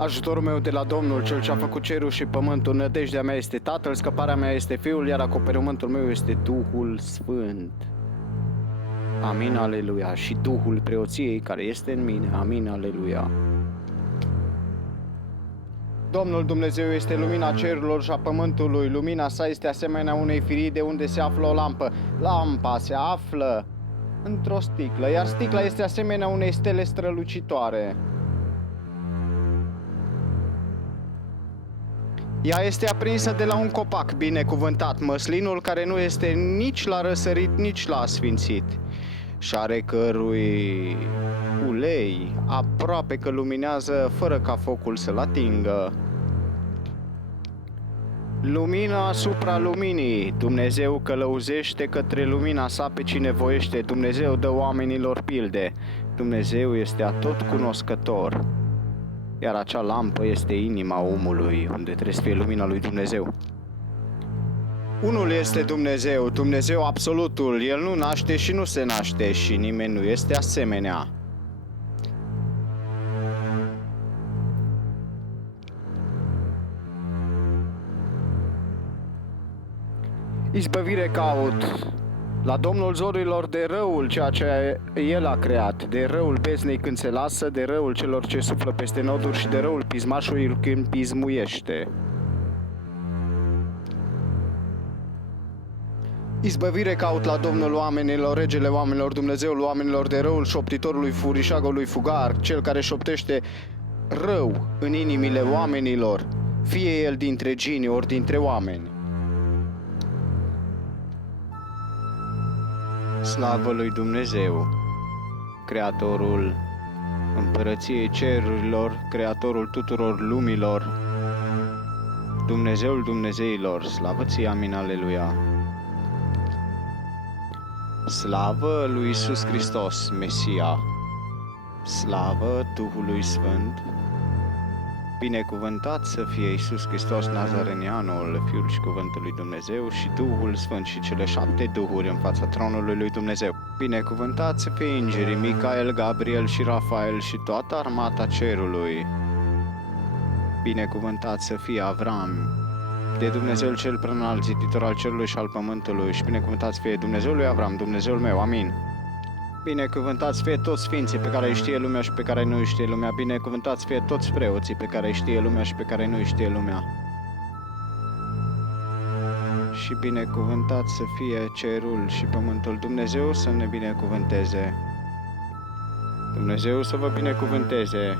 Ajutorul meu de la Domnul, Cel ce a făcut cerul și pământul. Nădejdea mea este Tatăl, scăparea mea este Fiul, iar acoperământul meu este Duhul Sfânt. Amin, aleluia. Și Duhul preoției care este în mine. Amin, aleluia. Domnul Dumnezeu este lumina cerurilor și a pământului. Lumina sa este asemenea unei firii de unde se află o lampă. Lampa se află într-o sticlă, iar sticla este asemenea unei stele strălucitoare. Ea este aprinsă de la un copac binecuvântat, măslinul care nu este nici la răsărit, nici la asfințit, și are cărui ulei aproape că luminează fără ca focul să-l atingă. Lumina asupra luminii. Dumnezeu călăuzește către lumina sa pe cine voiește. Dumnezeu dă oamenilor pilde. Dumnezeu este atotcunoscător. Iar acea lampă este inima omului, unde trebuie să fie lumina lui Dumnezeu. Unul este Dumnezeu, Dumnezeu absolutul. El nu naște și nu se naște și nimeni nu este asemenea. Izbăvire caut la Domnul zorilor de răul ceea ce El a creat, de răul beznei când se lasă, de răul celor ce suflă peste noduri și de răul pismașului când pismuiește. Izbăvire caut la Domnul oamenilor, regele oamenilor, Dumnezeul oamenilor, de răul șoptitorului furișagului fugar, cel care șoptește rău în inimile oamenilor, fie el dintre gini ori dintre oameni. Slavă lui Dumnezeu, Creatorul împărăției cerurilor, Creatorul tuturor lumilor, Dumnezeul Dumnezeilor, slavă ție, amin, aleluia. Slavă lui Iisus Hristos, Mesia, slavă Duhului Sfânt, binecuvântat să fie Iisus Hristos Nazarenianul, Fiul și Cuvântul lui Dumnezeu și Duhul Sfânt și cele 7 duhuri în fața tronului lui Dumnezeu. Binecuvântat să fie îngerii Micael, Gabriel și Rafael și toată armata cerului. Binecuvântat să fie Avram, de Dumnezeul cel preînalt, ziditor al cerului și al pământului, și binecuvântat să fie Dumnezeul lui Avram, Dumnezeul meu, amin. Binecuvântați să fie toți sfinții pe care îi știe lumea și pe care nu îi știe lumea. Binecuvântați să fie toți preoții pe care îi știe lumea și pe care nu îi știe lumea. Și binecuvântați să fie cerul și pământul. Dumnezeu să ne binecuvânteze. Dumnezeu să vă binecuvânteze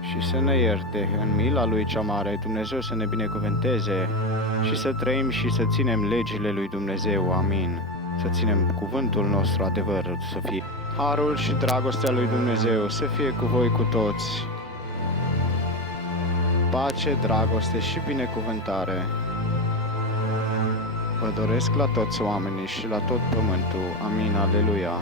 și să ne ierte în mila Lui cea mare. Dumnezeu să ne binecuvânteze și să trăim și să ținem legile lui Dumnezeu. Amin. Să ținem cuvântul nostru adevăr, să fie harul și dragostea lui Dumnezeu, să fie cu voi cu toți. Pace, dragoste și binecuvântare vă doresc la toți oamenii și la tot pământul. Amin, aleluia.